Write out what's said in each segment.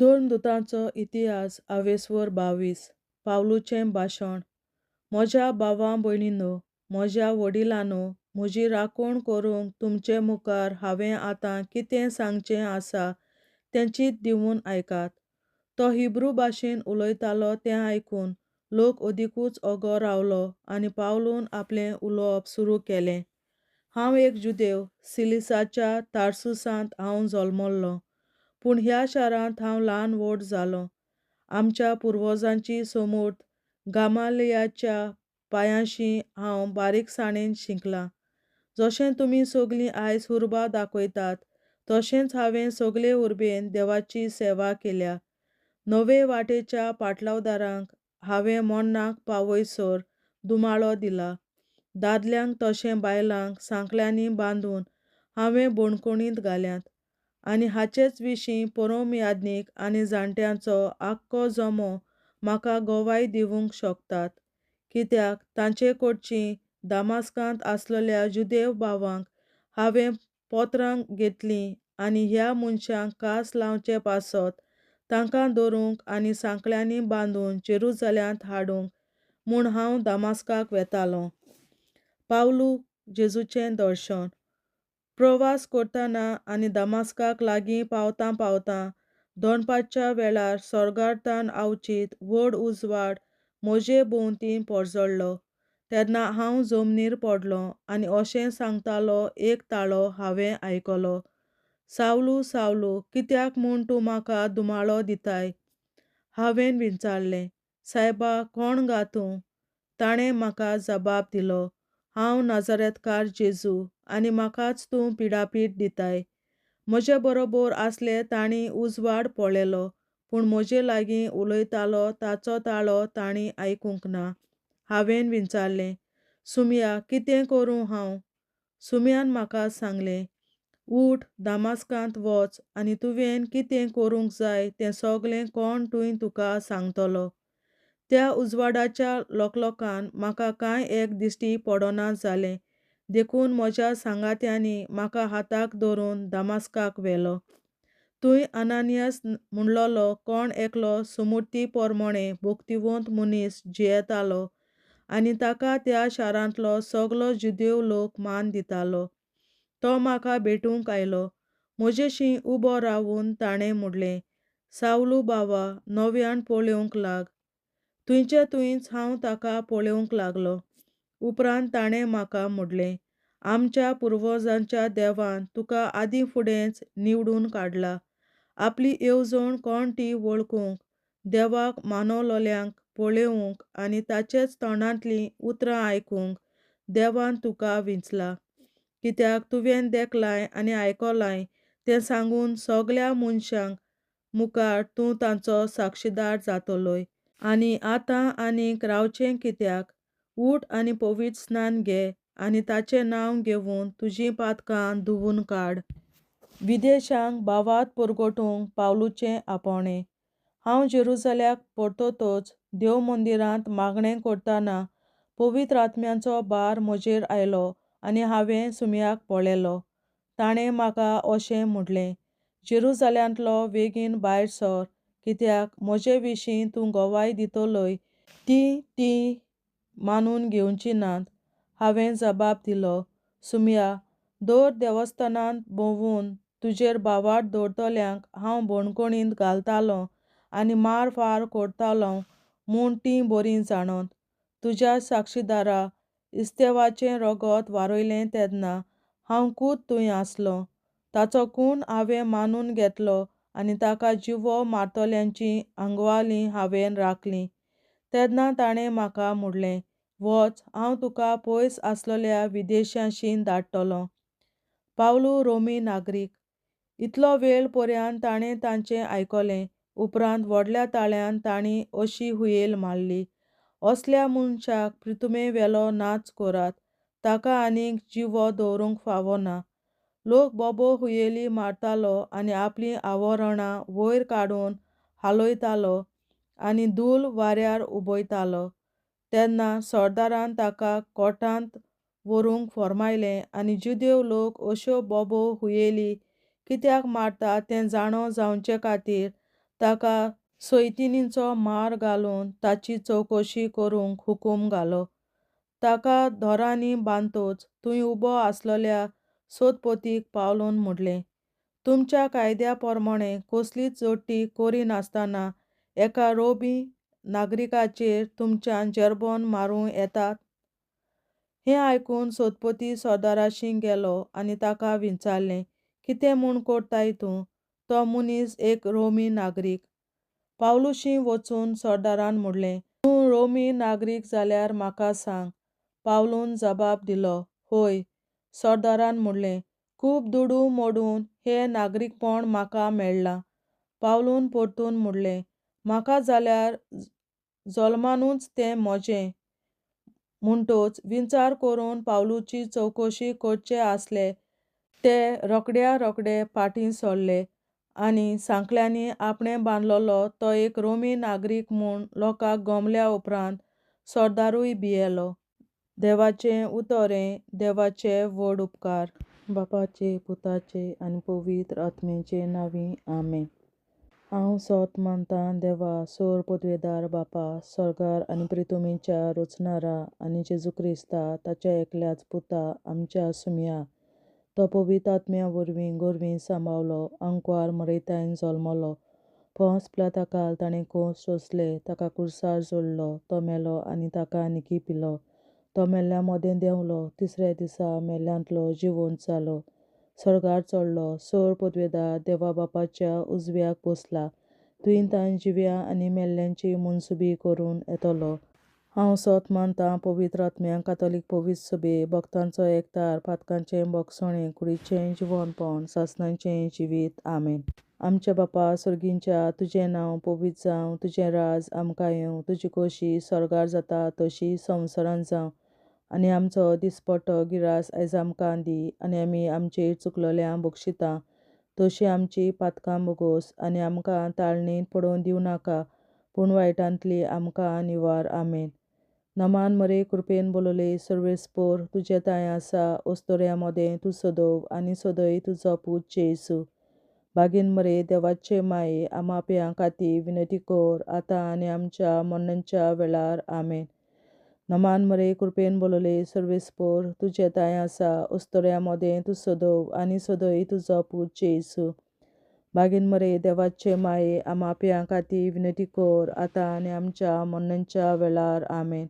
दोन दुतांचो इतिहास आवेसवर 22. पावलूचें भाशण. म्हज्या भावां भयणींनो, म्हज्या वडिलांनो, म्हजी राखण करूंक तुमचे मुखार हांवें आतां कितें सांगचें आसा तें चीत दिवन आयकात. तो हिब्रू भाशेन उलयतालो तें आयकून लोक अदिकूच ओगो रावलो आनी पावलून आपलें उलोवप सुरू केलें. हांव एक जुदेव, सिलिसाच्या तार्सुसांत हांव जल्मल्लों, पूण ह्या शारांत हांव ल्हान व्हड जालों. आमच्या पुर्वजांची सोमूत गामालियाच्या पांयांशी हांव बारीकसाणेन शिकलां. जशें तुमी सगळीं आयज उर्बा दाखयतात, तशेंच हांवें सगळे उर्बेन देवाची सेवा केल्या. नवे वाटेच्या पाटलावदारांक हांवें मोन्नाक पावयसर दुमाळो दिला. दादल्यांक तशें बायलांक सांकल्यांनी बांदून हांवें बोणकुणींत घाल्यात. आनी हाचेच विशीं परम याज्ञीक आनी जाणट्यांचो आख्खो जमो म्हाका गोवाय दिवंक शकतात, कित्याक तांचे कडचीं दामास्कांत आसलेल्या जुदेव भावांक हांवें पोत्रांक घेतलीं आनी ह्या मनशांक कास लावचे पासत तांकां धरूंक आनी सांकल्यांनी बांदून जेरुसलेमांत हाडूंक म्हूण हांव दामास्काक वेतालों. पावलू जेजूचें दर्शन. प्रवास करतना आनी दामास्काक लागीं पावतां पावतां दनपारच्या वेळार सर्गार्थान आवचीत व्हड उजवाड म्हजे भोंवतीं पडजळ्ळो. तेन्ना हांव जमनीर पडलों आनी अशें सांगतालो एक ताळो हांवें आयकलो, सावलू, सावलू, कित्याक म्हूण तूं म्हाका दुमाळो दिताय? हांवें विचारलें, सायबा, कोण गा तूं? ताणें म्हाका जबाब दिलो, हांव नाजरेथकार जेजू, आनी म्हाकाच तूं पिडापीट दिताय. म्हजे बरोबर आसले तांणी उजवाड पळयलो, पूण म्हजे लागीं उलयतालो ताचो ताळो तांणी आयकूंक ना. हांवें विचारलें, सुमया, कितें करूं हांव? सुमयान म्हाका सांगलें, उठ, दामास्कांत वच आनी तुवें कितें करूंक जाय तें सगळें कोण थंय तुका सांगतलो. त्या उजवाडाच्या लोकलोकान म्हाका कांय एक दिश्टी पडना जालें, देखून म्हज्या सांगात्यांनी म्हाका हाताक धरून दामास्काक व्हेलो. थंय अनानियास म्हणलोलो कोण एकलो सुमूर्ती पोरमोणें भोक्तिवंत मनीस जियेतालो आनी ताका त्या शारांतलो सगलो जुदेव लोक मान दितालो. तो म्हाका भेटूंक आयलो. म्हजेशीं उबो रावून ताणें म्हणलें, सावलू बावा, नव्यान पळोवंक लाग. थंयचे थंयच हांव ताका पळोवंक लागलो. उपरांत ताणें म्हाका म्हणलें, आमच्या पुर्वजांच्या देवान तुका आदीं फुडेंच निवडून काडला. आपली येवजण कोण ती वळखूंक, देवाक मानलोल्यांक पळोवंक आनी ताचेच तोंडांतलीं उतरां आयकूंक देवान तुका विंचला. कित्याक तुवें देखलाय आनी आयकलाय तें सांगून सगल्या मनशांक मुखार तूं तांचो साक्षीदार जातलोय. आनी आतां आनीक रावचें कित्याक? उठ आनी पवित्र स्नान घे आनी ताचें नांव घेवन तुजीं पातकां धुवून काड. विदेशांक भावार्थ परगटूंक पावलूचें आपणें. हांव जेरुसल्याक परततच देव मंदिरांत मागणें करतना पवित्र आत्म्याचो भार म्हजेर आयलो आनी हांवें सुमयाक पळयलो. ताणें म्हाका अशें म्हणलें, जेरुसलेमांतलो बेगीन भायर सर, कित्याक म्हजे विशीं तूं गोवाय दितलोय ती मानून घेवची नात. हांवें जबाब दिलो, सुमया, दर देवस्थानांत भोंवून तुजेर भावार्थ दवरतल्यांक हांव बोणकुणींत घालतालों आनी मार फार करतालों म्हूण तीं बरीं जाणत. तुज्या साक्षीदारा इस्तेवाचें रगत वारयलें तेन्ना हांव खूद थंय आसलों. ताचो खून हांवें मानून घेतलो आनी ताका जिवो मारतल्यांची आंगवळी हांवें राखलीं. तेन्ना ताणें म्हाका म्हणलें, वच, हांव तुका पयस आसलेल्या विदेशांशीं धाडटलों. पावलू रोमी नागरीक. इतलो वेळ पर्यंत ताणें तांचें आयकलें. उपरांत व्हडल्या ताळ्यान तांणी अशी हुयेल मारली, असल्या मनशाक प्रितुमे वेलो नाच करात, ताका आनीक जिवो दवरूंक फावना. लोक बोबो हुयेली मारतालो आनी आपलीं आवरणां वयर काडून हालयतालो आनी धूल वाऱ्यार उबयतालो. तेन्ना सरदारान ताका कोर्टांत व्हरूंक फर्मायलें आनी जुदेव लोक अश्यो बोबो हुयेली कित्याक मारतात तें जाणो जावचे खातीर ताका सोयतिनींचो मार घालून ताची चवकशी करूंक हुकूम घालो. ताका दोरांनी बांदतोच थंय उबो आसलेल्या सोदपोतीक पावलून म्हणलें, तुमच्या कायद्या प्रमाणें कसलीच जोडटी करिनासतना एका रोमी नागरिकाचेर तुमच्यान जेरबोन मारूं येतात? हें आयकून सोदपोती सरदाराशी गेलो आनी ताका विचारलें, कितें म्हूण करताय तूं? तो मनीस एक रोमी नागरीक. पावलुशी वचून सरदारान म्हणलें, तूं रोमी नागरीक जाल्यार म्हाका सांग. पावलून जबाब दिलो, होय. सरदारान म्हणलें, खूब दुडू मोडून हें नागरीकपण म्हाका मेळ्ळां. पावलून परतून म्हणलें, म्हाका जाल्यार जल्मानूच तें म्हजें. म्हणटच विचार करून पावलूची चवकशी करचे आसले ते रोखड्या फाटीं सरले आनी सांखल्यांनी आपणें बांदलोलो तो एक रोमी नागरीक म्हूण लोकांक गमल्या उपरांत सरदारूय भियेलो. देवाचें उतोरें. देवाचे व्हड उपकार. बापाचे, पुताचे आनी पवित्र आत्म्याचे नांवीं आमेन. हांव सोत मानतां देवा, सोर पदवेदार बापा, सर्गार आनी पृथ्वीच्या रचणारा आनी जेजू क्रिस्ता ताच्या एकल्याच पुता आमच्या सुम्या. तो पवित्र आत्म्या वरवीं गोरवीं सांबाळलो, आंकवार मरयतायन जल्मलो. पोंस पिलाताकाल ताणें कोंस सोंसले, ताका कुर्सार जोडलो, तो मेलो आनी ताका निकी पिलो. तो मेल्ल्या मोदें देंवलो, तिसऱ्या दिसा मेल्ल्यांतलो जिवंत जालो, सर्गार चडलो, सोर पदवेदार देवा बापाच्या उजव्याक बसला. थंय ताण जिव्या आनी मेल्ल्यांची मनसुबी करून येतलो. हांव सोत मानतां पवित्र आत्म्यांक, कातोलीक पवित्र सभे, भक्तांचो एकठार, पातकांचें भोगसणें, कुडीचें जिवंतपण, सासणाचें जिवीत. आमेन. आमच्या बापा सुर्गींच्या, तुजें नांव पवित्र जावं, तुजें राज आमकां येवं, तुजी खोशी स्वर्गार जाता तशी संवसारांत जावं. आनी आमचो दिसपट्टो गिरास आयज आमकां दी, आनी आमी आमचेर चुकलोल्यांक बक्षितां तशी आमची पातकां बोगोस, आनी आमकां ताळणेंत पडोवन दिवं नाका, पूण वायटांतली आमकां निवार. आमेन. नमान मरे, कृपेन बोलोले, सर्वेस्पोर, तुजे ताय आसा, ओस्तोऱ्या मोदें तूं सदोव आनी सदय तुजो पूत जेसू. बागीन मरे, देवाचे माये, आमाप्यां खातीर विनंती कर, आतां आनी आमच्या मरणाच्या वेळार. आमेन. नमान मरे, कृपेन बोलोले, सर्वेस्पोर, तुजे ताय आसा, ओस्तोऱ्या मोदें तूं सदोव आनी सदय तुजो पूत जेसू. बागीन मरे, देवाचे माये, आमाप्यां खातीर विनंती कर, आतां आनी आमच्या मरणाच्या वेळार. आमेन.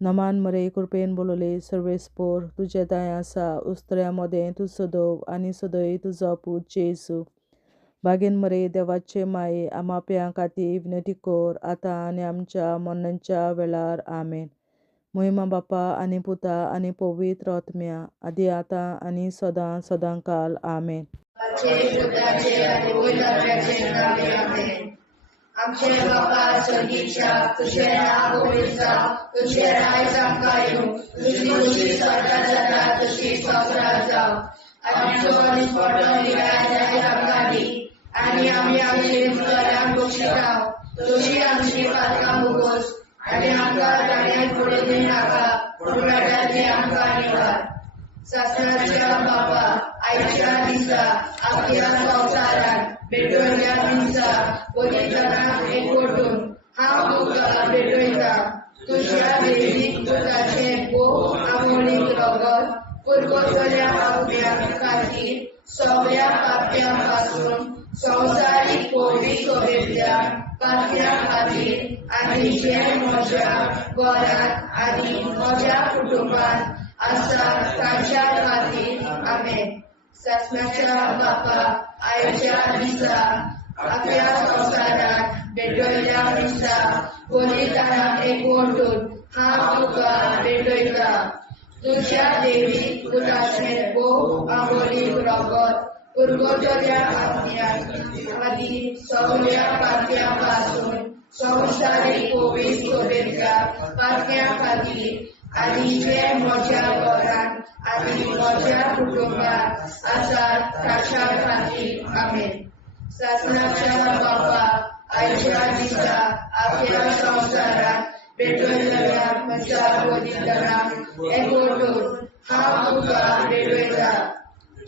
नमान मरे, कृपेन बोलोले, सर्वेस्पोर, तुजे ताय आसा, ओस्तोऱ्या मोदें तूं सदोव आनी सदय तुजो पूत जेसू. बागीन मरे, देवाचे माये, आमाप्यां खातीर विनंती कर, आतां आनी आमच्या मरणाच्या वेळार. आमेन. महिमा बापा आनी पुता आनी पवित्र आत्म्या, आदी आतां आनी सदां सदांकाल. आमेन. आमचे बापा स्वर्गीच्या, तुझे नाव पवित्र जावं, तुझे राज आमकां येवं, तुजी खुशी स्वर्गार जाता तशी संवसारांत जावं. आनी आमचो दिसपट्टो गिरास आयज आमकां दी, आनी आमी आमचे चुकलोल्यांक बक्षितां तशी आमची पातकां बोगोस, आनी आमकां ताळणेंत पडोवन दिवं नाका, पूण वायटांतली आमकां निवार. सासणाच्या बापा, आयच्या दिसा आपल्या संवसारांत भेटवयल्या दिसा पवित्रपणाक एकवटून हांव तुका भेटयतां. तुज्या दैवीक पुताचें भोव आमोणीक रगत पुरगोटल्या आत्म्या खातीर सगळ्या पाप्यां पासून संवसारीक पवित्र सभेंतल्या पाप्यां खातीर आनी जे म्हज्या घरांत आनी म्हज्या कुटुंबांत आसा तांच्या खातीर. आमेन. सासणाच्या बापा, आयच्या दिसा आपल्या संवसारांत भेटवयल्या दिसा पवित्रपणाक एकवटून हांव तुका भेटयतां. तुज्या दैवीक पुताचें भोव आमोणीक रगत पुरगोटल्या आत्म्या खातीर सगळ्या पाप्यां पासून संवसारीक पवित्र सभेंतल्या पाप्यां खातीर आनी जे म्हज्या घरांत आनी म्हज्या कुटुंबांत आसा तांच्या खातीर. आमेन. सासणाच्या बापा, आयच्या दिसा आपल्या संवसारांत भेटवयल्या म्हज्या पवित्रपणाक एकवटून हांव तुका भेटयतां.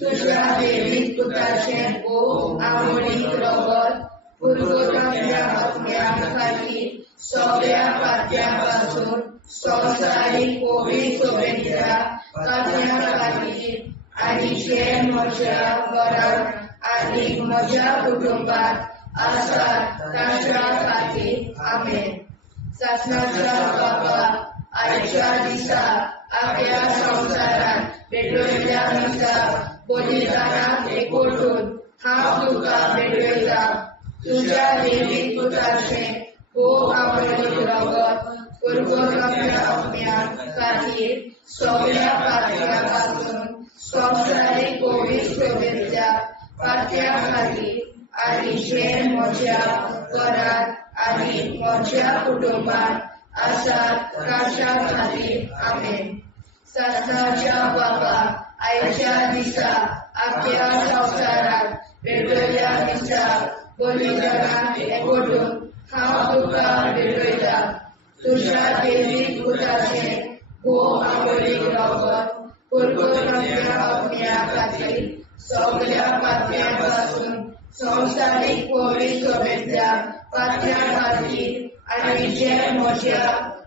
तुज्या दैवीक पुताचें भोव आमोणीक रगत पुरगोटल्या कन्या आत्म्या खातीर सगळ्या पात्यांपासून संवसारीक कोविड शुभेच्छा पात्या खातीर आणि जे म्हज्या घरांत आनी म्हज्या कुटुंबात आसात तांच्या खातीर आमेन. शासनाच्या बाबा आयच्या दिसा आपल्या संवसारात भेटयल्या दिसा बलिदानाक एकवटून हांव तुका भेटयता. तुज्या देवीक पुताचें आमोलीक रगत करगोरल्या आत्म्या खातीर सगळ्या पात्यां पासून संवसारीक कोविड शुभेच्छा पात्या खातीर आनी जे म्हज्या घरांत आनी म्हज्या कुटुंबात आसात तांच्या खातीर आमेन. शासनाच्या बाबा आयच्या दिसा आपल्या संवसारात भेटयल्या दिसा बलिदानाक एकवटून हांव तुका भेटयता. तुज्या देवीक पुताचें आमोलीक रगत करगोरल्या आत्म्या खातीर सगळ्या पात्यां पासून संवसारीक कोविड शुभेच्छा पात्या खातीर आनी जे म्हज्या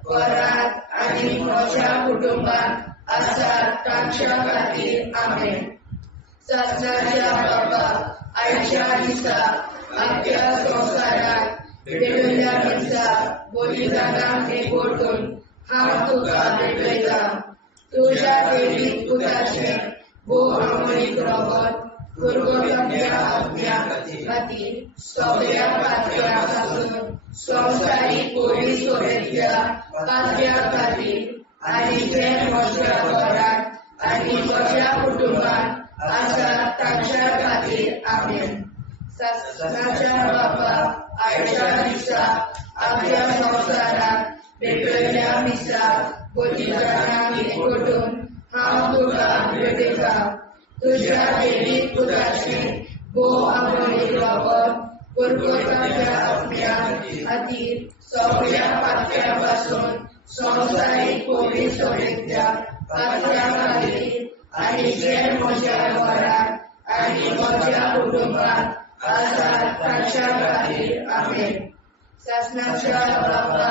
घरांत आनी म्हज्या कुटुंबात आसात तांच्या खातीर आमेन. शासनाच्या बाबा आयच्या दिसा आपल्या संवसारात भेटयल्या दिसा बलिदानाक एकवटून हांव तुका भेटयता. तुज्या देवीक पुताचें आमोलीक रगत करगोरल्या आत्म्या खातीर सगळ्या पात्यां पासून संवसारीक कोविड शुभेच्छा पात्या खातीर आनी जे म्हज्या घरांत आनी म्हज्या कुटुंबात आसात तांच्या खातीर आमेन. शासनाच्या बाबा आयच्या दिसा आपल्या संवसारात भेटयल्या दिसा बलिदानाक एकवटून हांव तुका भेटयता. तुज्या देवीक पुताचें आमोलीक रगत करगोरल्या आत्म्या खातीर सगळ्या पात्यां पासून संवसारीक कोविड शुभेच्छा पात्या खातीर आनी जे म्हज्या घरांत आनी म्हज्या कुटुंबात आसात तांच्या खातीर आमेन. शासनाच्या बाबा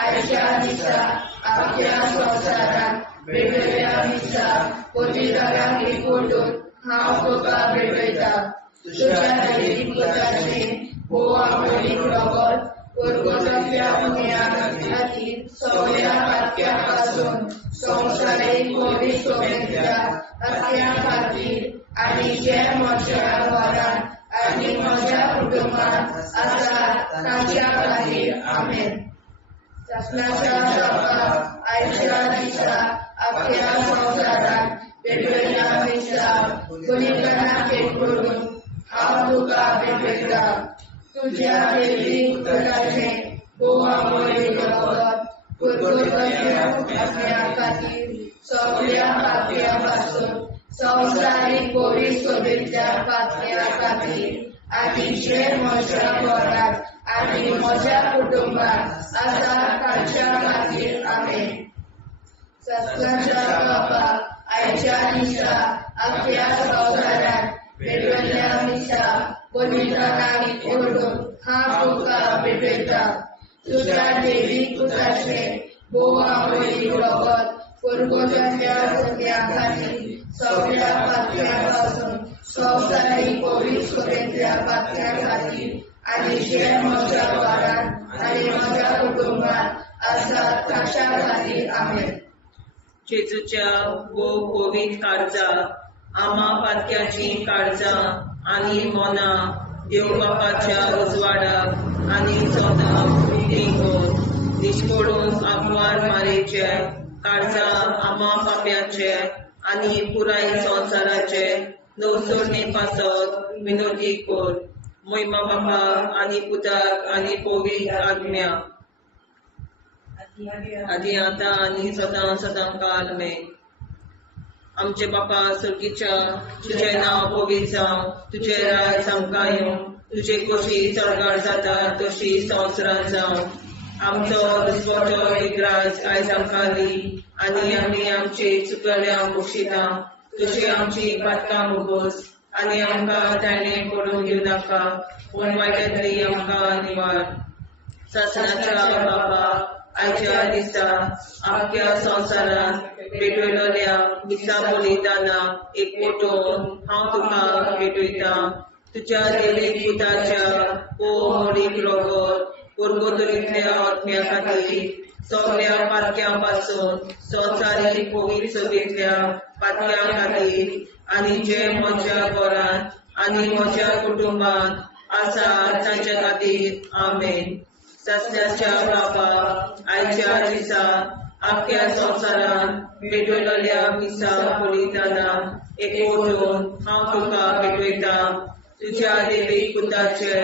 आयच्या दिसा आपल्या संवसारात भेटयल्या दिसा बलिदानाक एकवटून हांव तुका भेटयता. तुज्या देवीक पुताचें आमोलीक रगत करगोरल्या आत्म्या खातीर सगळ्या पात्यां पासून संवसारीक कोविड शुभेच्छा पात्या खातीर आनी जे म्हज्या घरांत आनी म्हज्या कुटुंबात आसात तांच्या खातीर आमेन. शासनाच्या बाबा आयच्या दिसा आपल्या संवसारात भेटयल्या दिसा बलिदानाक एकवटून हांव तुका भेटयता. तुज्या देवीक पुताचें आमोलीक रगत करगोरल्या आत्म्या खातीर सगळ्या पात्यां पासून संवसारीक कोविड शुभेच्छा पात्या खातीर आनी जे म्हज्या घरांत आनी म्हज्या कुटुंबात आसात तांच्या खातीर आमेन. शासनाच्या बाबा आयच्या दिसा आपल्या संवसारात भेटयल्या दिसा बलिदानाक एकवटून हांव तुका भेटयता. तुज्या देवीक पुताचें आमोलीक रगत करगोरल्या आत्म्या खातीर सगळ्या पात्यां पासून संवसारीक कोविड शुभेच्छा पात्या खातीर आनी जे म्हज्या घरांत आनी म्हज्या कुटुंबात आसात तांच्या खातीर आमेन. जेजूच्या कोविड काळजां आमा पातक्याची काळजां आनी मोना देव बापाच्या उजवाडाक आनी सदां उक्ती दिसपडून आग्वार मारेचे काळजां आमा पाप्याचे आनी पुराय संवसाराचे नवसोडणे पासत विनोदी कोर. महिमा बापा आनी पुताक आनी पवित्र आत्म्या आदी आतां आनी सदां सदां काल आमेन. आमचे बापा सर्गीच्या तुझे नांव पवित्र जावं, तुझे राज आमकां येवं, तुझे कशी चडगाड जाता तशी संवसारांत जावं. आमचो दिसवटो विग्रास आयज आमकां दी आनी आमी आमचे चुकल्यांक बक्षिता. तुजी आमची पातकां मुगोस आनी आमकां ताणें पडूंक दिवं नाका पूण वायटांतली आमकां निवाड. सासणाच्या बाबा आयच्या दिसा आख्या संवसारान भेटयलोल्या दिसा बलिदाना एक पोटोवन हांव तुका भेटयता. तुज्या देवीक पुताच्या मोडीक रोगोत पुर्गोतरींतल्या आत्म्या खातीर सगळ्या पातक्यां पासून संवसारीक पवित्र सभेंतल्या पातक्यां खातीर आनी जे म्हज्या घरान आनी म्हज्या कुटुंबान आसा तांच्या खातीर आमेन. सासण्याच्या बाबा आयच्या दिसा आख्या संवसारान भेटयलोल्या दिसा बलिदाना एक पोटोवन हांव तुका भेटयता. तुज्या देवीक पुताचे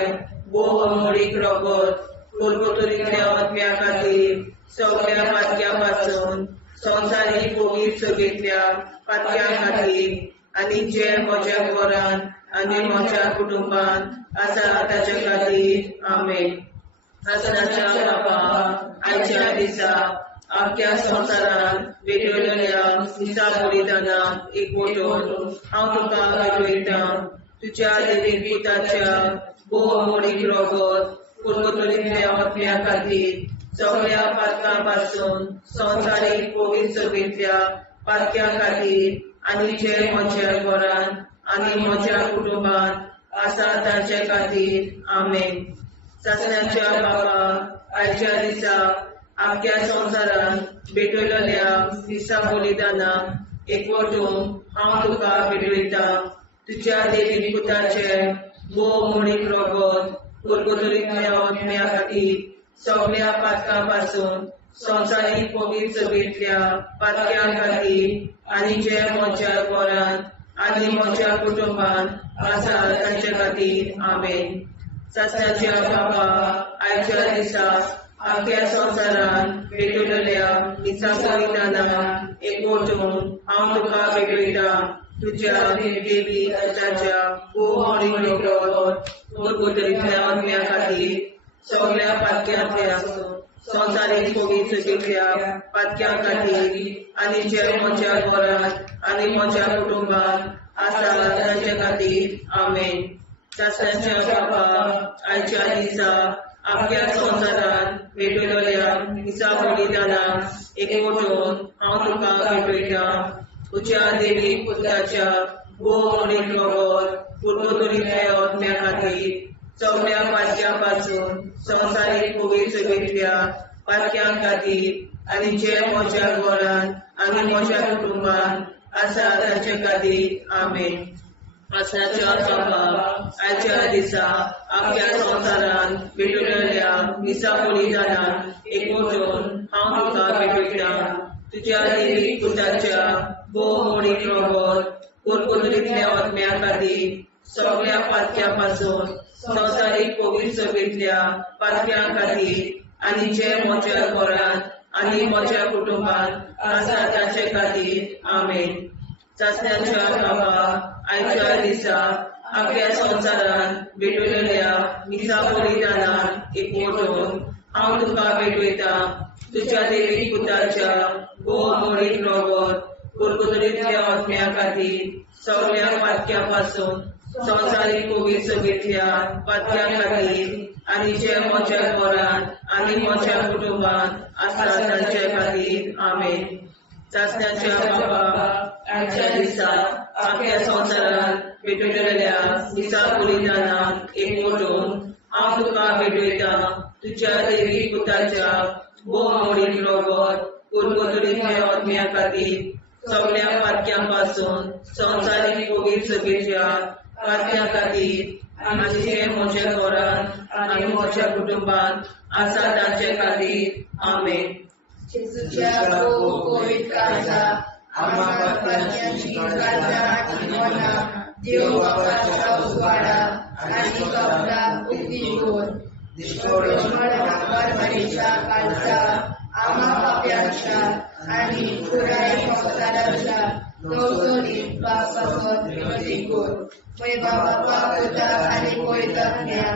मोडीक रोगोत पुर्गोतरींतल्या आत्म्या खातीर सगळ्या पातक्यां पासून संवसारीक पवित्र सभेंतल्या पातक्यां खातीर आनी जे म्हज्या घरान आनी म्हज्या कुटुंबान आसा ताच्या खातीर आमेन. सासणाच्या बाबा आयच्या दिसा आख्या संवसारान भेटयलोल्या दिसा बलिदाना एक पोटोवन हांव तुका भेटयता. तुज्या देवीक पुताच्या मोडीक रोगोत पुर्गोतरींतल्या आत्म्या खातीर सगळ्या पातकां पासून संवसारीक पवित्र सभेंतल्या पातक्यां खातीर आनी जे म्हज्या घरान आनी म्हज्या कुटुंबान आसा तांचे खातीर आमेन. सासण्याच्या बाबा आयच्या दिसा आख्या संवसारान भेटयलोल्या दिसा बलिदाना एक पोटोवन हांव तुका भेटयता. तुज्या देवीक पुताचे मोडीक रोगोत पुर्गोतरींतल्या आत्म्या खातीर सगळ्या पातकां पासून संवसारीक पवित्र सभेंतल्या पातक्यां खातीर आनी जे म्हज्या घरान आनी म्हज्या कुटुंबान आसा तांचे खातीर आमेन. सासण्याच्या बाबा आयच्या दिसा आख्या संवसारान भेटयलोल्या दिसा बलिदाना एक पोटोवन हांव तुका भेटयता. तुज्या देवीक पुताच्या मोडीक रोगोत पुर्गोतरींतल्या आत्म्या खातीर सगळ्या पातक्यांतल्या संवसारीक पवित्र सभेंतल्या पातक्यां खातीर आनी जे म्हज्या घरान आनी म्हज्या कुटुंबान आसा तांचे खातीर आमेन. सासण्याच्या बाबा आयच्या दिसा आख्या संवसारान भेटयलोल्या दिसा बलिदाना एक पोटोवन हांव तुका भेटयता. तुज्या देवीक पुताच्या मोडीक रोगोत पुर्गोतरींतल्या आत्म्या खातीर सगळ्या पातक्यां पासून संवसारीक पवित्र सभेंतल्या पातक्यां खातीर आनी जे म्हज्या घरान आनी म्हज्या कुटुंबान आसा तांचे खातीर आमेन. सासण्याच्या बाबा आयच्या दिसा आख्या संवसारान भेटयलोल्या दिसा बलिदाना एक पोटोवन हांव तुका भेटयता. तुज्या देवीक पुताच्या मोडीक रोगोत पुर्गोतरींतल्या आत्म्या खातीर सगळ्या पातक्यां पासून संवसारीक पवित्र सभेंतल्या पातक्यां खातीर आनी जे म्हज्या घरान आनी म्हज्या कुटुंबान आसा तांचे खातीर आमेन. सासण्याच्या बाबा आयच्या दिसा आख्या संवसारान भेटयलोल्या दिसा बलिदाना एक पोटोवन हांव तुका भेटयता. तुज्या देवीक पुताच्या मोडीक रोगोत पुर्गोतरींतल्या आत्म्या खातीर सगळ्या पातक्यां पासून संवसारीक पवित्र सभेंतल्या पातक्यां खातीर आनी जे म्हज्या घरान आनी म्हज्या कुटुंबान आसा तांचे खातीर आमेन. सासण्याच्या बाबा आयच्या दिसा आख्या संवसारान भेटयलोल्या दिसा बलिदाना एक पोटोवन हांव तुका भेटयता. तुज्या देवीक पुताच्या मोडीक रोगोत पुर्गोतरींतल्या आत्म्या खातीर सगळ्या पातक्यां पासून संवसारीक पवित्र सभेंतल्या पातक्यां खातीर आनी जे म्हज्या घरान आनी म्हज्या कुटुंबान आसा तांचे खातीर आमेन. जेजूच्या पवित्र काळजा आम्हा पातकांची काळजा आनी मना देव बापाच्या उजवाडा आनी कपडा उक्ती करून परमेच्या काळजा आम्हा पाप्यांच्या आनी पुराय संवसाराच्या गवसणीत पापावर विनंती कर. पळय बाबा पुता आनी पवित्रात्म्या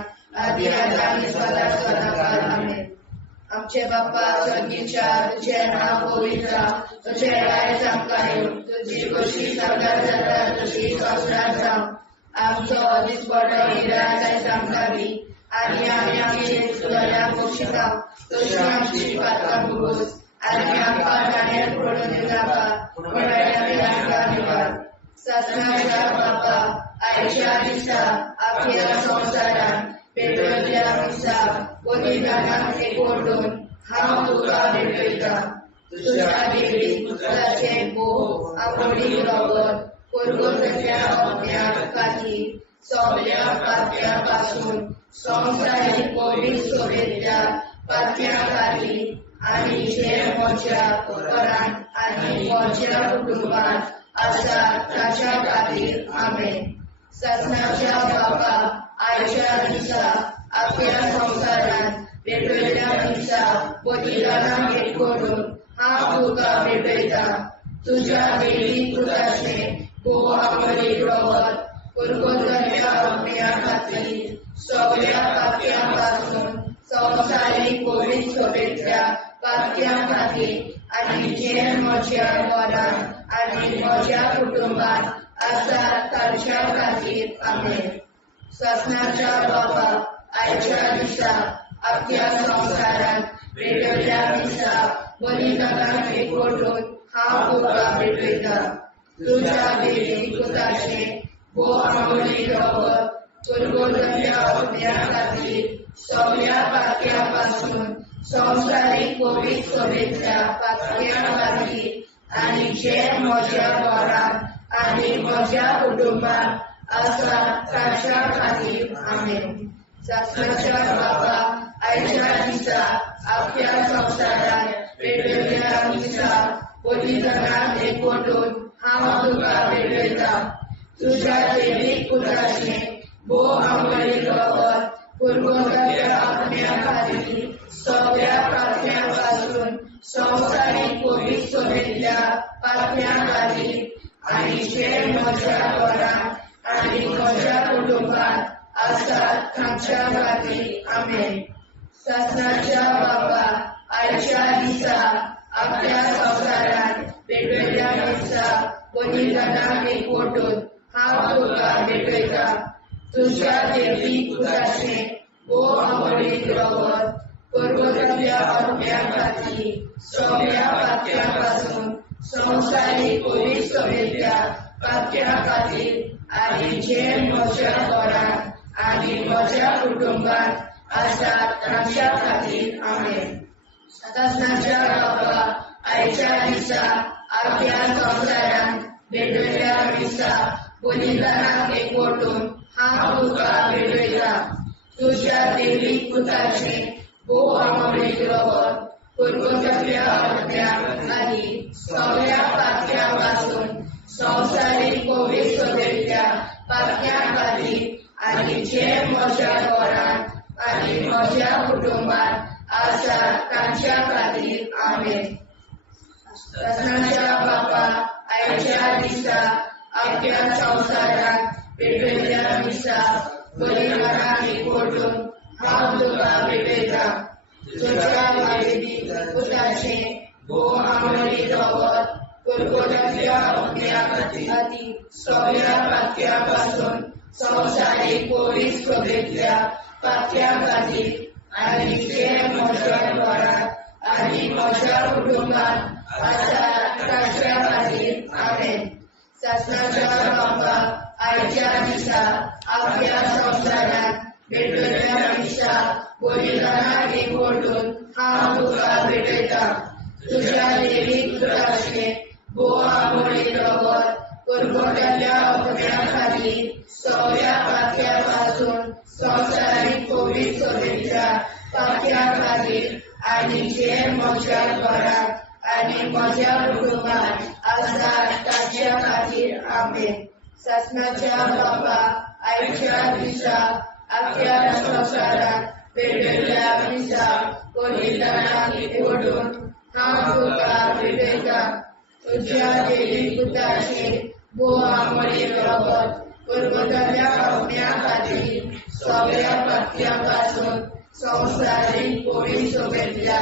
आदी आनी सदा सदाकाळ आमेन. आमचे बाप्पा स्वर्गीच्या तुझे नाव पवित्र तुझे राय आमकां येवं तुजी कशी सगळ्यात जाता तशी संवसारांत जावं. आमचो दिसपडो निराश सांगावी आनी आमी आमचे सुदाऱ्याक बक्षिता तशी आमची पात्रां भोगोस आनी आमकां गाण्यार पडून नाका पूण आमी आमकां निवाड ससनाच्या बापा आयच्या दिसा आख्या संवसारान पेटयल्ल्या दिसा बलिदानाक एकवटून हांव तुका भेटयता तुज्या देवी पुत्राचे मोह आवडी रगत परगोतल्या अज्ञान खातीर सगळ्या पात्या पासून संवसारीक पवित्र सोबेतल्या पात्या खातीर आनी जे म्हज्या घरांत आनी म्हज्या कुटुंबांत आसा ताच्या खातीर आमेन ससनाच्या बापा आयच्या दिसा आख्या संवसारान भेटयल्ल्या दिसा बलिदानाक एकवटून हांव तुका भेटयता तुज्या देवी पुत्राचे मोह आवडी रगत परगोतल्या अज्ञा खातीर सगळ्या पात्या पासून संवसारीक पवित्र सोबेतल्या पात्या खातीर आनी जे म्हज्या घरांत आनी म्हज्या कुटुंबांत आसा ताच्या खातीर आमेन ससनाच्या बापा आयच्या दिसा आख्या संवसारान भेटयल्ल्या दिसा बलिदानाक एकवटून हांव तुका भेटयता तुज्या देवी पुत्राचे मोह आवडी रगत परगोतल्या अज्ञा खातीर सगळ्या पात्या पासून संवसारीक पवित्र सोबेतल्या पात्या खातीर आनी जे म्हज्या घरांत आनी म्हज्या कुटुंबांत आसा ताच्या खातीर आमेन ससनाच्या बापा आयच्या दिसा आख्या संवसारान भेटयल्ल्या दिसा बलिदानाक एकवटून हांव तुका भेटयता तुज्या देवी पुत्राचे मोह आवडी रगत परगोतल्या अज्ञा खातीर सगळ्या पात्या पासून संवसारीक पवित्र सोबेतल्या पात्या खातीर आनी जे म्हज्या घरांत आनी म्हज्या कुटुंबांत आसा ताच्या खातीर आमेन ससनाच्या बापा आयच्या दिसा आख्या संवसारान भेटयल्ल्या दिसा बलिदानाक एकवटून हांव तुका भेटयता तुज्या देवी पुत्राचे मोह आवडी रगत परगोतल्या अज्ञा खातीर सगळ्या पात्या पासून संवसारीक पवित्र सोबेतल्या पात्या खातीर आनी जे म्हज्या घरांत आनी म्हज्या कुटुंबांत आसा ताच्या खातीर आमेन ससनाच्या बापा आयच्या दिसा आख्या संवसारान भेटयल्ल्या दिसा बलिदानाक एकवटून हांव तुका भेटयता तुज्या देवी पुत्राचे मोह आवडी रगत परगोतल्या अज्ञा खातीर सगळ्या पात्या पासून संवसारीक पवित्र सोबेतल्या पात्या खातीर आनी जे म्हज्या घरांत आनी म्हज्या कुटुंबांत आसा ताच्या खातीर आमेन ससनाच्या बापा आयच्या दिसा आख्या संवसारान भेटयल्ल्या दिसा बलिदानाक एकवटून हांव तुका भेटयता तुज्या देवी पुत्राचे मोह आवडी रगत परगोतल्या अज्ञा खातीर सगळ्या पात्या पासून संवसारीक पवित्र सोबेतल्या पात्या खातीर आनी जे म्हज्या घरांत आनी म्हज्या कुटुंबांत आसा ताच्या खातीर आमेन ससनाच्या बापा आयच्या दिसा आख्या संवसारान भेटयल्ल्या दिसा बलिदानाक एकवटून हांव तुका भेटयता तुज्या देवी पुत्राचे मोह आवडी रगत परगोतल्या अज्ञा खातीर सगळ्या पात्या पासून संवसारीक पवित्र सोबेतल्या पात्या खातीर आनी जे म्हज्या घरांत आनी म्हज्या कुटुंबांत आसा ताच्या खातीर आमेन ससनाच्या बापा आयच्या दिसा आख्या संवसारान भेटयल्ल्या दिसा बलिदानाक एकवटून हांव तुका भेटयता तुज्या देवी पुत्राचे मोह आवडी रगत परगोतल्या अज्ञा खातीर सगळ्या पात्या पासून संवसारीक पवित्र सोबेतल्या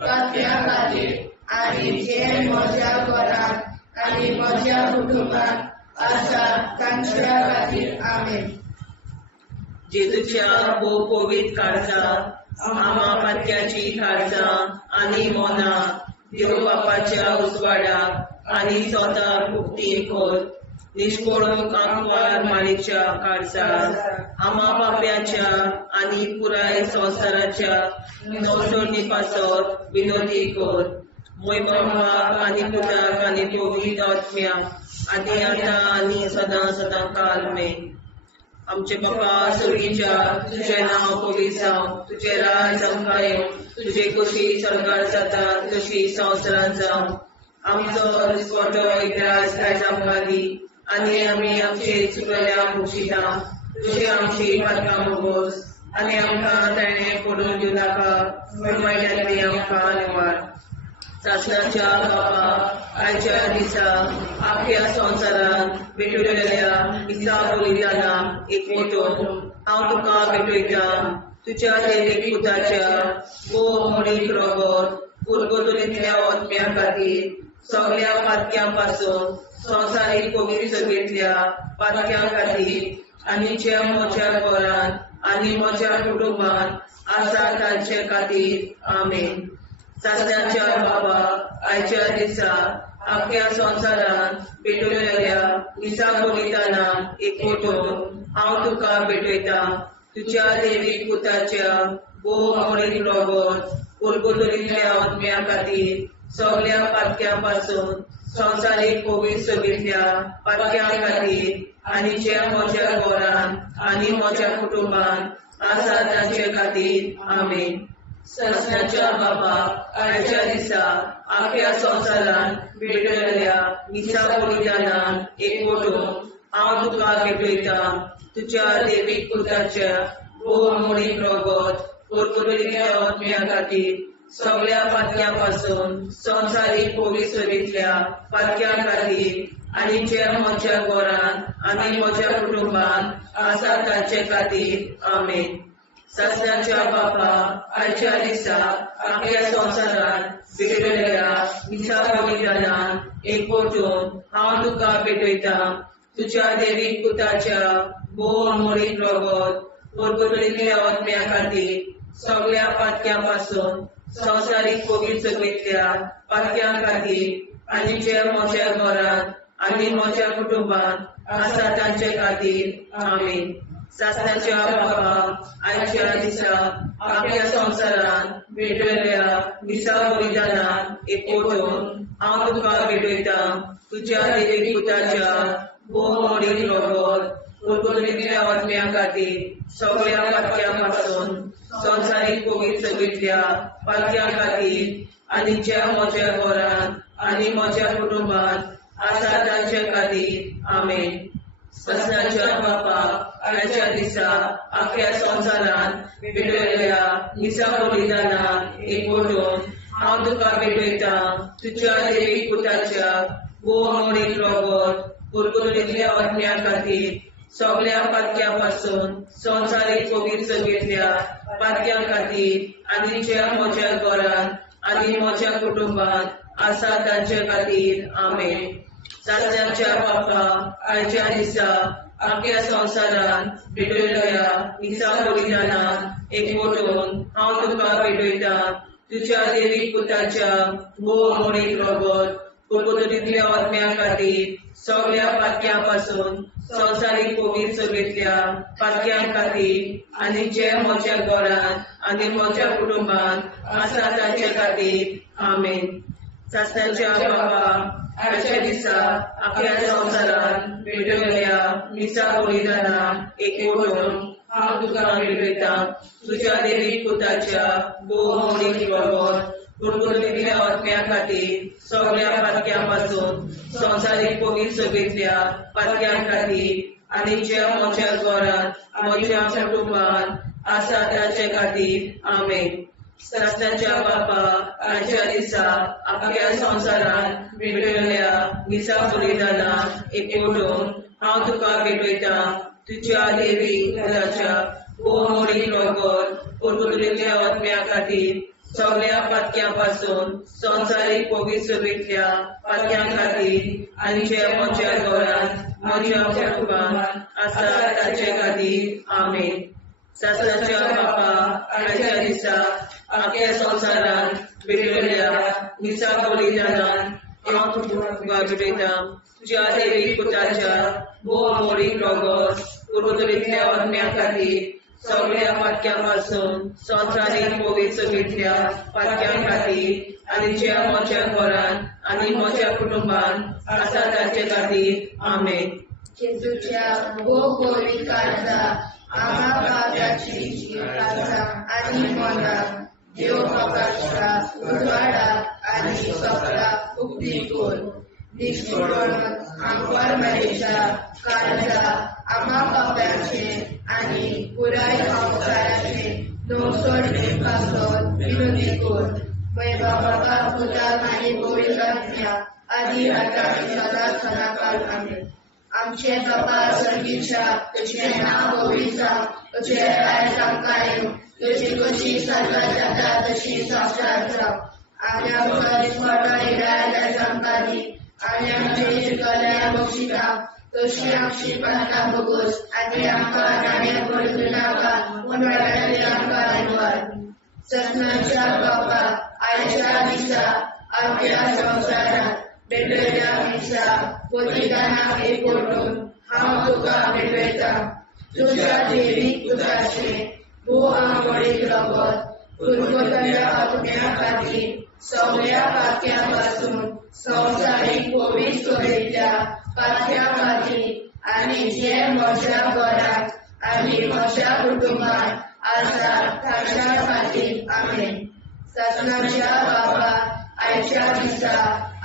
पात्या खातीर आनी जे म्हज्या घरांत आनी म्हज्या कुटुंबांत आसा तांच्या खातीर आमेन. जेजूच्या भोव पवित्र काळजा आमा पातक्याची काळजां आनी मोना देव बापाच्या उजवाडाक आनी स्वता मुक्ती कोर निष्पळूंक आंकवार माळेच्या काळजार आमा बाप्याच्या आनी पुराय संवसाराच्या नवसोडणी पासत विनोदी कोर मोय बापाक आनी पुताक आनी पवित्र आत्म्याक आदी आतां आनी सदां सदां काल मेन. आमचे बापा सुर्गीच्या तुझे नाव पवित्र जावं, तुझे राज आमकां येवं, तुझे कशी सरकार जाता तशी संवसारांत जावं. आमचो दिसवटो एकदांच आयज आमकां दी आनी आमी आमचे चुकल्यांक बक्षिता. तुजी आमची पातकां भोगोस आनी आमकां ताणें पडून दिवं नाका, पूण वायट्यांतली आमकां निवार. सासणाच्या बापा आयच्या दिसा आख्या संवसारांत भेटलेल्या दिसा बलिदानाक एकवटून हांव तुका भेटयता. तुज्या देवीक पुताच्या भोव मोडीक रगत पुर्गोतलींतल्या आत्म्या खातीर सगळ्या पातक्यां पासून संवसारीक पवित्र सभेंतल्या पातक्यां खातीर आनी जे म्हज्या घरांत आनी म्हज्या कुटुंबांत आसा तांचे खातीर आमेन. सासणाच्या बाबा आयच्या दिसा आख्या संवसारांत भेटलेल्या दिसा बलिदानाक एकवटून हांव तुका भेटयता. तुज्या देवीक पुताच्या भोव मोडीक रगत पुर्गोतलींतल्या आत्म्या खातीर सगळ्या पातक्यां पासून संवसारीक पवित्र सभेंतल्या पातक्यां खातीर आनी जे म्हज्या घरांत आनी म्हज्या कुटुंबांत आसा तांचे खातीर आमेन. सासणाच्या बाबा आयच्या दिसा आख्या संवसारांत भेटलेल्या दिसा बलिदानाक एकवटून हांव तुका भेटयता. तुज्या देवीक पुताच्या भोव मोडीक रगत पुर्गोतलींतल्या आत्म्या खातीर सगळ्या पातक्यां पासून संवसारीक पवित्र सभेंतल्या पातक्यां खातीर आनी जे म्हज्या घरांत आनी म्हज्या कुटुंबांत आसा तांचे खातीर आमेन. सासणाच्या बापा आयच्या दिसा आख्या संवसारांत भेटलेल्या दिसा बलिदानाक एकवटून हांव तुका भेटयता. तुज्या देवीक पुताच्या भोव मोडीक रगत पुर्गोतलींतल्या आत्म्या खातीर सगळ्या पातक्यां पासून संवसारीक पवित्र सभेंतल्या पातक्यां खातीर आनी जे म्हज्या घरांत आनी म्हज्या कुटुंबांत आसा तांचे खातीर आमेन. सासणाच्या बापा आयच्या दिसा आख्या संवसारांत भेटलेल्या दिसा बलिदानाक एकवटून हांव तुका भेटयता. तुज्या देवीक पुताच्या भोव मोडीक रगत पुर्गोतलींतल्या आत्म्या खातीर सगळ्या पातक्यां पासून संवसारीक पवित्र सभेंतल्या पातक्यां खातीर आनी जे म्हज्या घरांत आनी म्हज्या कुटुंबांत आसा तांचे खातीर आमेन. सासणाच्या बापा आयच्या दिसा आख्या संवसारांत भेटलेल्या दिसा बलिदानाक एकवटून हांव तुका भेटयता. तुज्या देवीक पुताच्या भोव मोडीक रगत पुर्गोतलींतल्या आत्म्या खातीर सगळ्या पातक्यां पासून संवसारीक पवित्र सभेंतल्या पातक्यां खातीर आनी जे म्हज्या घरांत आनी म्हज्या कुटुंबांत आसा तांचे खातीर आमेन. सासणाच्या बापा आयच्या दिसा आख्या संवसारांत भेटलेल्या दिसा बलिदानाक एकवटून हांव तुका भेटयता. तुज्या देवीक पुताच्या भोव मोडीक रगत पुर्गोतलींतल्या आत्म्या खातीर सगळ्या पातक्यां पासून संवसारीक पवित्र सभेंतल्या पातक्यां खातीर आनी जे म्हज्या घरांत आनी म्हज्या कुटुंबांत आसा तांचे खातीर आमेन. सासणाच्या बापा आयच्या दिसा आख्या संवसारांत भेटलेल्या दिसा बलिदानाक एकवटून हांव तुका भेटयता. तुज्या देवीक पुताच्या भोव मोडीक रगत पुर्गोतलींतल्या आत्म्या खातीर सगळ्या पातक्यां पासून संवसारीक पवित्र सभेंतल्या पातक्यां खातीर आनी जे म्हज्या घरांत म्हज्या कुटुंबांत आसा तांचे खातीर आमेन. सासणाच्या बापा आयच्या दिसा आख्या संवसारांत भेटलेल्या दिसा बलिदानाक एकवटून हांव तुका भेटयता. तुज्या देवीक पुताच्या भोव मोडीक रगत पुर्तुगेच्या आत्म्या खातीर सगळ्या पातक्यां संवसारीक पवित्रतेंतल्या पातक्यां खातीर आनी जे म्हज्या घरांत म्हज्या कुटुंबांत आसा ताचे खातीर आमेन. शासनाच्या बापा आयच्या दिसा आख्या संवसारांत भेटलेल्या निसा बलिदानान हांव तुका भेटयता. तुज्या देवीक पुताच्या भोव मोडीक रगत पुर्तुगेंतल्या आत्म्या खातीर सगळ्या पातक्यां संवसारीक पवित्रतेंतल्या पातक्यां खातीर आनी जे म्हज्या घरांत आनी म्हज्या कुटुंबांत आसा ताचे खातीर आमेन. जेजूच्या भोव पवित्र काळजा आम्हा पाप्याची काळजा आनी मनाक देव प्रकाशा उजवाडा आनी सपला उक्ती कर. निष्ठुरण आमकां मेळच्या काळजा आम्हा पाप्याचे आनी पुराय संवसाराचे नवसोड पासत विनंती कर. बाबा पुता आनी पवित्रात्म्या आदी आतां आनी सदांच सदांकाळ आमेन. आमचे बाबा सर्गीच्या तुझे नाव पवित्र तुझे राय जावं तुझी कशी सर्वात जाता तशी संवसारांत जावं. आनी आमकां दिसपट्टो राय जावं दी आनी आमचे शिकल्या बक्षिता तशी आमची प्रार्थना बगोस आनी आमकां नाण्या पडूं नाका पूण वाड्यातली आमकां आयवार. ससनाच्या बापा आयच्या दिसा आमच्या संवसारांत भेटलेल्या दिसा बलिदानाक एकवटून हांव तुका भेटयता. तुज्या देवीक पुताचे भोव आंबोळीक रगत पुर्तुगेंतल्या आत्म्या खातीर सगळ्या पातक्यां संवसारीक पवित्रतेंतल्या पातक्यां खातीर आनी जे म्हज्या घरांत आनी म्हज्या कुटुंबांत आसा ताच्या खातीर आमेन. ससनाच्या बापा आयच्या दिसा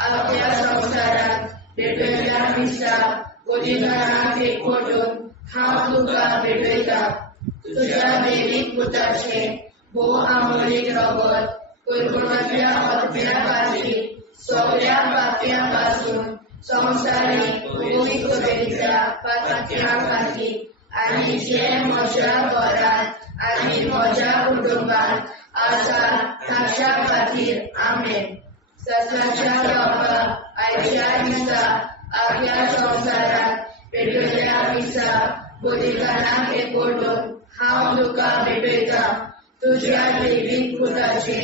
आख्या संवसारांत भेटलेल्या दिसा बलिदानाक एकवटून हांव तुका भेटयता. तुज्या देवीक पुताचे भोव आंबोळीक रगत पुर्तुगेंतल्या आत्म्या खातीर सगळ्या पातक्यां संवसारीक पवित्रतेंतल्या पातक्यां खातीर आनी जे म्हज्या घरांत आनी म्हज्या कुटुंबांत आसा ताच्या खातीर आमेन. ससनाच्या बापा आयच्या दिसा आख्या संवसारांत भेटलेल्या दिसा बलिदानाक एकवटून हांव तुका भेटयता. तुज्या देवीक पुताचे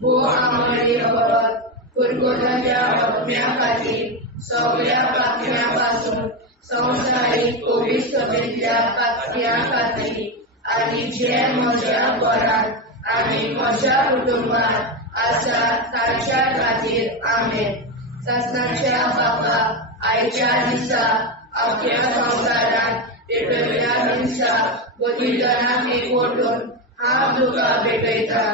भोव आंबोळीक रगत पुर्तुगेंतल्या आत्म्या खातीर सगळ्या पातक्यां संवसारीक पवित्रतेंतल्या पातक्यां खातीर आनी जे म्हज्या घरांत आनी म्हज्या कुटुंबांत आसा ताच्या खातीर आमेन. ससनाच्या बापा आयच्या दिसा आख्या संवसारांत भेटलेल्या दिसा बलिदानाक एकवटून हांव तुका भेटयता.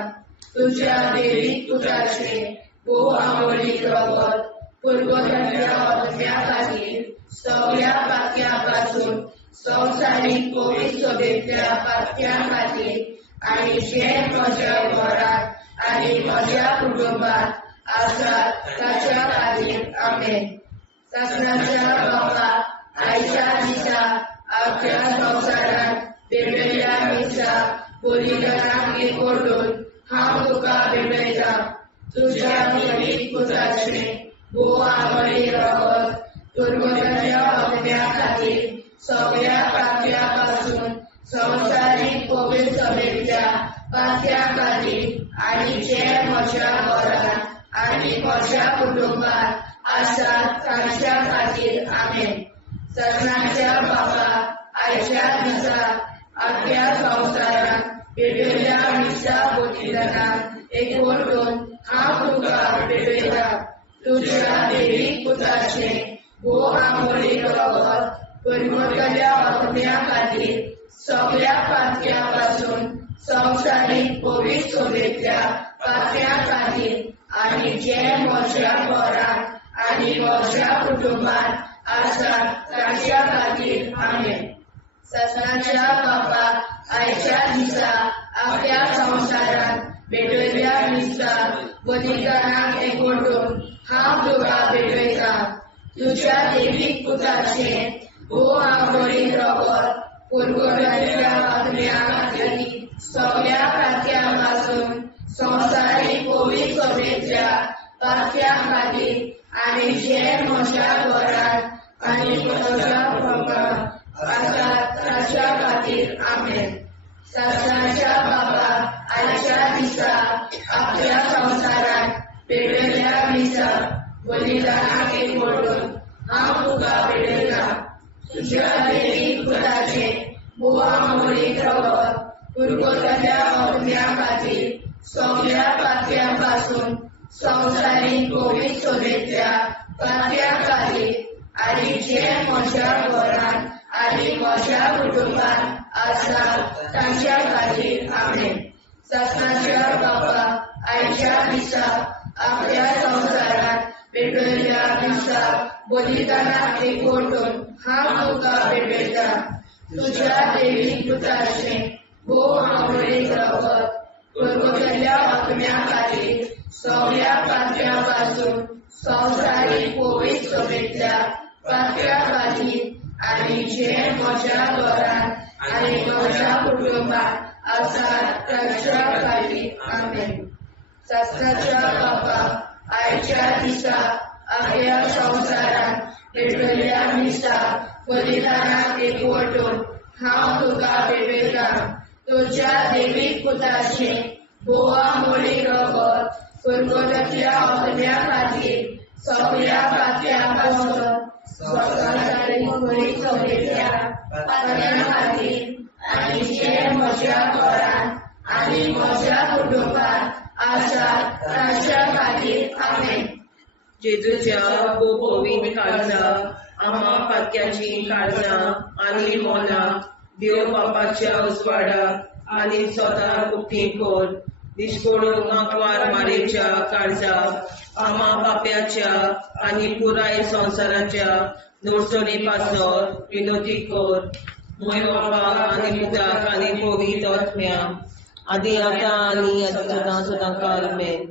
तुज्या देवीक पुताचे भोव आंबोळीक रगत पुर्तुगेंतल्या आत्म्या खातीर सगळ्या पातक्यां संवसारीक पवित्रतेंतल्या पातक्यां खातीर आनी जे म्हज्या घरांत आनी म्हज्या कुटुंबांत आसा ताच्या खातीर आमेन. ससनाच्या बापा आयच्या दिसा आख्या संवसारांत भेटलेल्या दिसा बलिदानाक एकवटून हांव तुका भेटयता. तुज्या देवीक पुताचे भोव आंबोळीक रगत पुर्तुगेंतल्या आत्म्या खातीर सगळ्या पातक्यां संवसारीक पवित्रतेंतल्या पातक्यां खातीर आनी जे म्हज्या घरांत आनी म्हज्या कुटुंबांत आसा ताच्या खातीर आमेन. ससनाच्या बापा आयच्या दिसा आख्या संवसारांत भेटलेल्या दिसा बलिदानाक एकवटून हांव तुका भेटयता. तुज्या देवीक पुताचे भोव आंबोळीक रगत पुर्तुगेंतल्या आत्म्या खातीर सगळ्या पातक्यां संवसारीक पवित्रतेंतल्या पातक्यां खातीर आनी जे म्हज्या घरांत आनी म्हज्या कुटुंबांत आसा ताच्या खातीर आमेन. ससनाच्या बापा आयच्या दिसा आख्या संवसारांत भेटलेल्या दिसा बलिदानाक एकवटून हांव तुका भेटयता. तुज्या देवीक पुताचे भोव आंबोळीक रगत पुर्तुगेंतल्या आत्म्या खातीर सगळ्या पात्यांपासून संवसारीक पवित्र सभेच्या पात्या खातीर आनी जे म्हज्या घरांत आनी म्हज्या भोवतणी आसात ताच्या खातीर आमेन. सासणाच्या बाबा आयच्या दिसा आपल्या संवसारांत पेटयल्ल्या दिसा बलिदानाक एकवटून हांव तुका पेटयता. तुज्या दैवीक पुताचे बोवा मोडीक रगत कुरकुरल्या अग्न्या खातीर सगळ्या पात्यांपासून संवसारीक पवित्र सभेच्या पात्या खातीर आनी जे म्हज्या घरांत आनी म्हज्या कुटुंबांत आसा तांच्या खातीर आमेन. सासणाच्या बाबा आयच्या दिसा आपल्या संवसारांत पेटयल्ल्या दिसा बलिदानाक एकवटून हांव तुका पेटयता. तुज्या दैवीक पुताचे बोव मोडीक रगत कुरकुरल्या अग्न्या खातीर सगळ्या पात्यांपासून संवसारीक पवित्र सभेच्या पात्या खातीर आनी जे म्हज्या घरांत आनी म्हज्या कुटुंबांत आसा तांच्या खातीर आमेन. सासणाच्या बाबा आयच्या दिसा आपल्या संवसारांत पेटयल्ल्या दिसा बलिदानाक एकवटून हांव तुका पेटयता. तुज्या दैवीक पुताचे बोवा मोडीक रगत कुरकुरल्या अग्न्या खातीर सगळ्या पात्यांपासून संवसारीक पवित्र सभेच्या पात्या खातीर आनी जे म्हज्या घरांत आनी म्हज्या कुटुंबांत आसा तांच्या खातीर आमेन. जेजूच्या पवित्र काळजा आम्हा पात्याची काळजां आनी मोलां देव बापाच्या उजवाडाक आनी स्वता उक्ती कोर. दिसपडून आंकवार मारेच्या काळजा आम्हा पाप्याच्या आनी पुराय संवसाराच्या नोडचणी पासर विनोदी कोर. मोय बापाक आनी पुताक आनी पवित्र आत्म्या आदी आतां आनी सदां सदां काल आमेन.